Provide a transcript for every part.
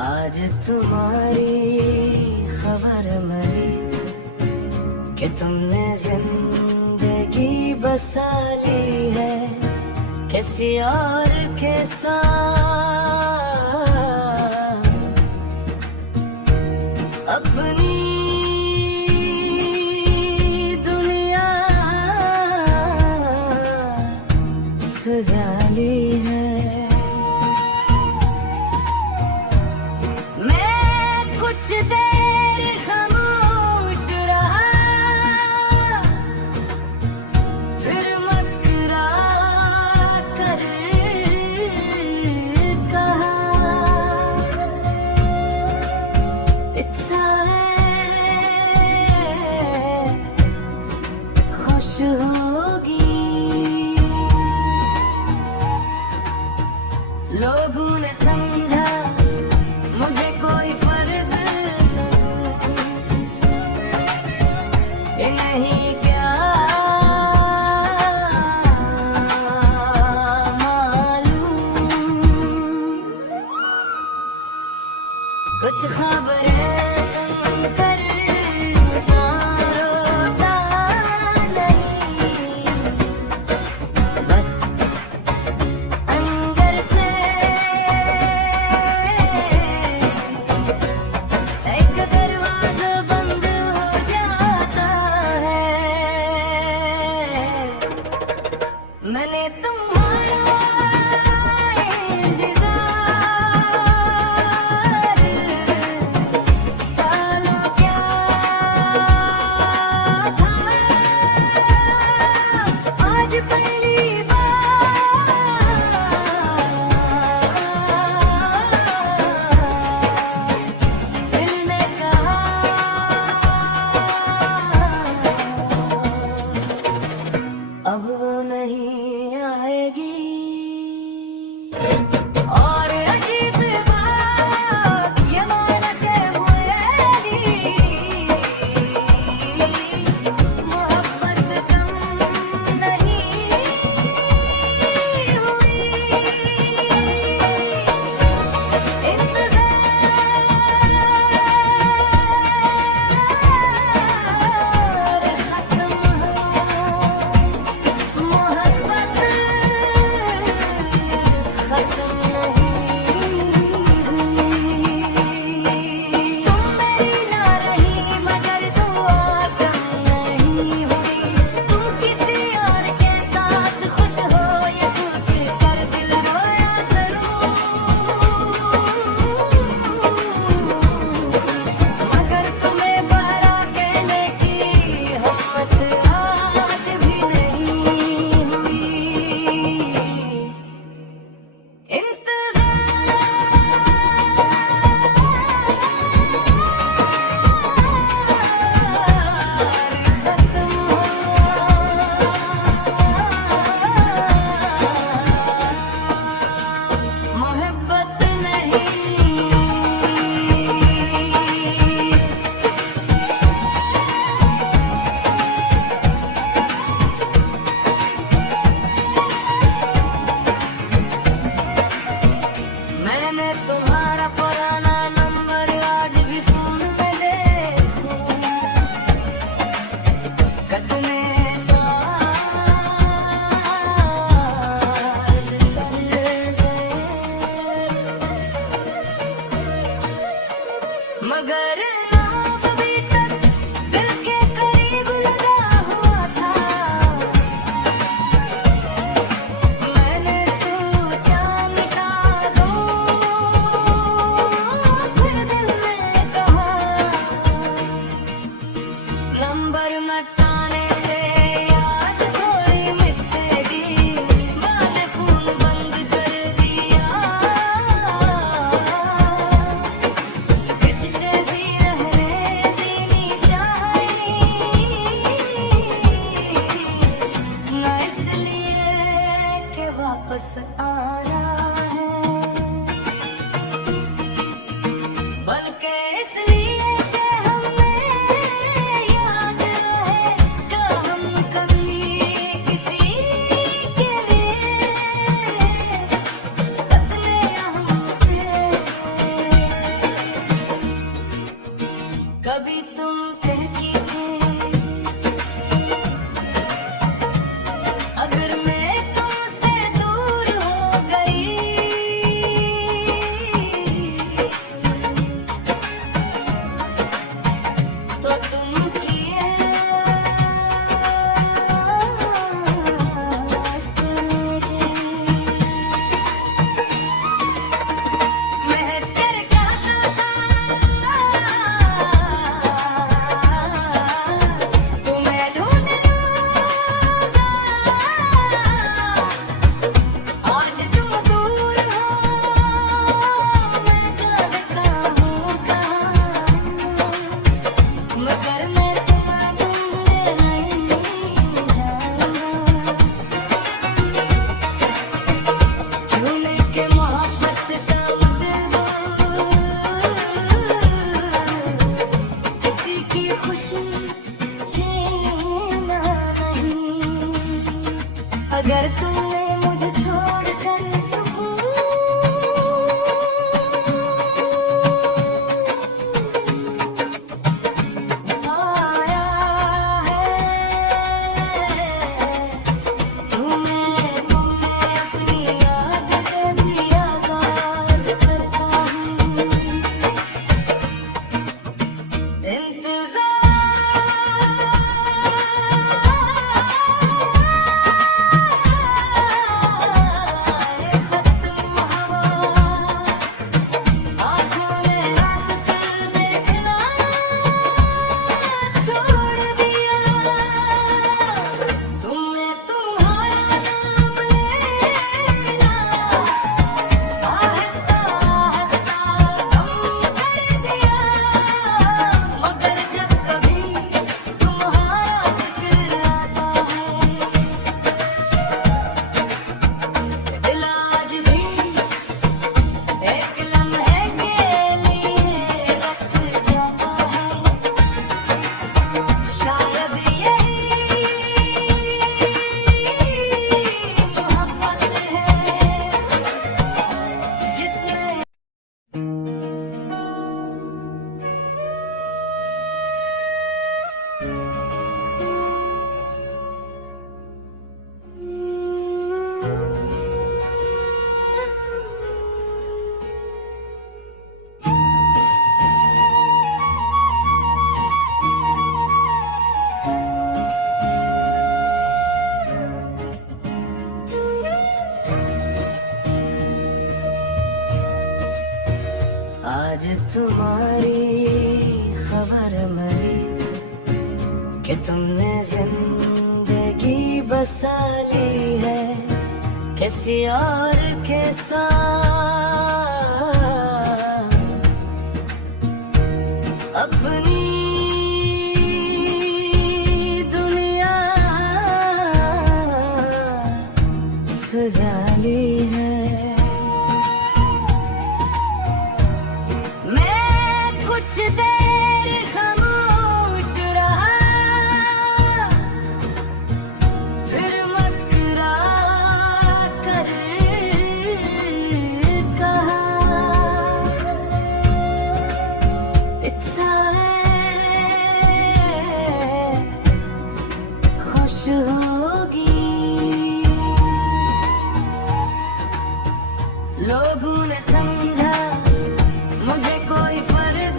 आज तुम्हारी खबर मिली कि तुमने जिंदगी बसा ली है किसी और के साथ। अपनी दुनिया सजा ली है। कुछ देर खामोश रहा, फिर मुस्कुरा कर कहा, इच्छा है खुश होगी। लोगों ने समझा मुझे कोई फर्क नहीं, क्या मालूम। कुछ खबरें सुनकर इंसान रोता नहीं, बस अंदर से एक दरवाजा बंद हो जाता है। मैंने तुम्हारा इंतजार सालों क्या था, आज पहली बार दिल ने कहा अब वो नहीं आएगी। और अजीब बात ये मान के मुएगी, मोहब्बत कम नहीं हुई। इंतजार खत्म हुआ, मोहब्बत खत्म नहीं हुई। तुम मेरी ना रही मगर दुआ कम नहीं हुई। तुम किसी और के साथ खुश हो ये सोच कर दिल रोया जरूर, मगर तुम्हें बहरा कहने की हिम्मत आज भी नहीं हुई। इंतजार खत्म हुआ, मोहब्बत नहीं। मैंने तुम्हारा पुराना नंबर आज भी फोन में देखूं, कितने साल सर गए, मगर नाम अभी तक दिल के करीब लगा हुआ था। मैंने सोचा मिटा दूं, फिर दिल ने कहा नंबर मटाने से याद थोड़ी मिटेगी। मैंने फोन बंद कर दिया, खिंच से आज तुम्हारी खबर मिली कि तुमने जिंदगी बसा ली है किसी और के साथ। अपनी दुनिया सजा ली है। मैं कुछ देर खामोश रहा, फिर मुस्कुरा कर कहा, इच्छा है खुश होगी। लोगों ने समझा मुझे कोई फर्क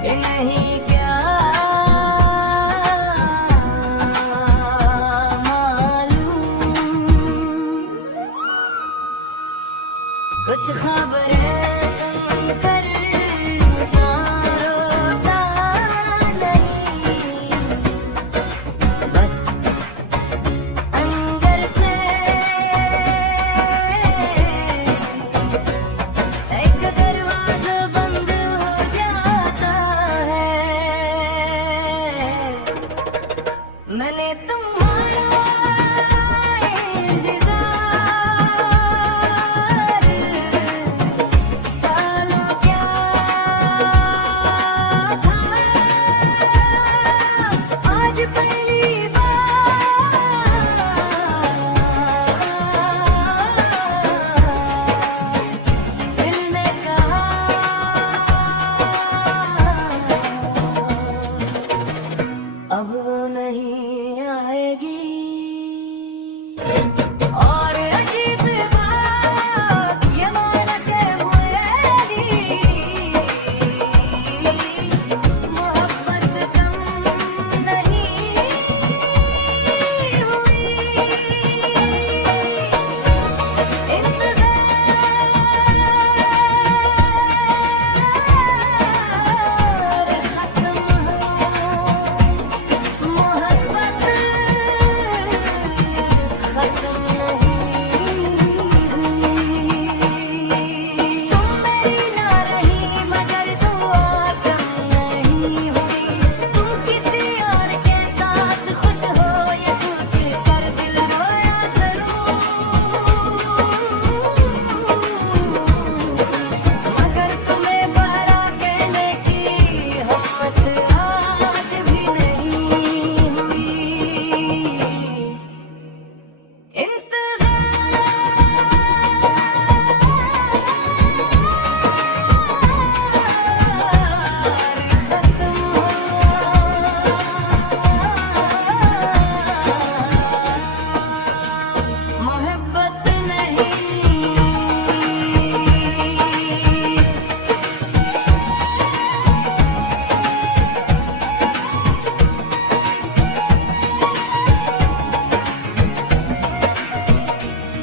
नहीं, क्या मालूम। कुछ खबरें सुनकर इंसान रोता नहीं, बस अंदर से एक दरवाजा बंद हो जाता है। मैंने तुम्हारा इंतजार सालों क्या था, आज पहली दिल ने कहा अब वो नहीं आएगी। और अजीब बात ये मान के हुएगी, मोहब्बत कम नहीं हुई। इंतजार खत्म हो, मोहब्बत खत्म नहीं हुई। तुम मेरी ना रही मगर दुआ कम नहीं हुई। तुम किसी और के साथ खुश हो ये सोच कर दिल रोया जरूर, मगर तुम्हें बहरा कहने की हिम्मत आज भी नहीं हुई। इंतजार खत्म हो, मोहब्बत नहीं।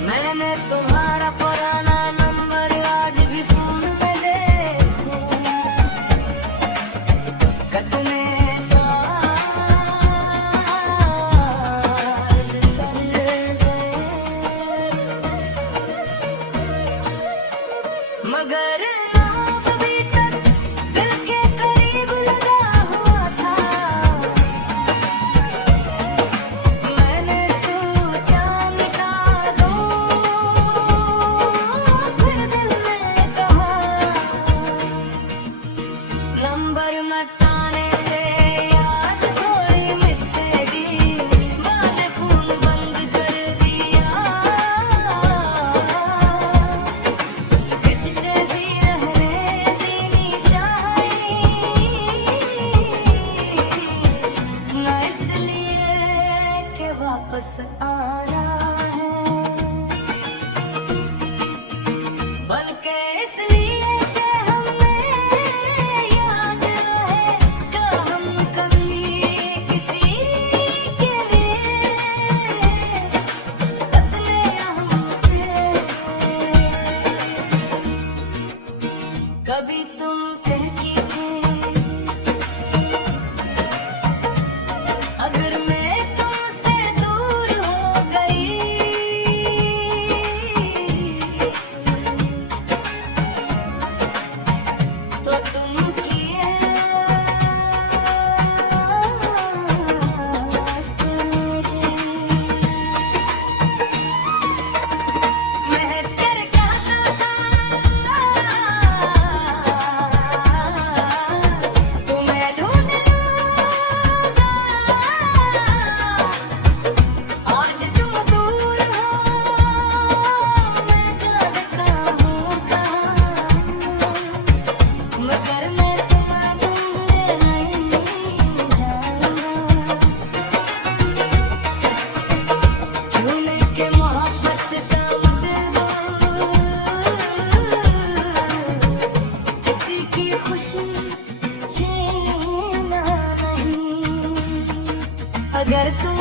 मैंने तुम्हारा पुराना नंबर आज भी फोन में देखूं, कितने साल सर गए, मगर नाम अभी तक दिल के करीब लगा हुआ था। मैंने सोचा मिटा दूं, फिर दिल ने कहा नंबर मटाने से याद थोड़ी मिटेगी। मैंने फोन बंद कर दिया, खिंचते भी रहे मगर तू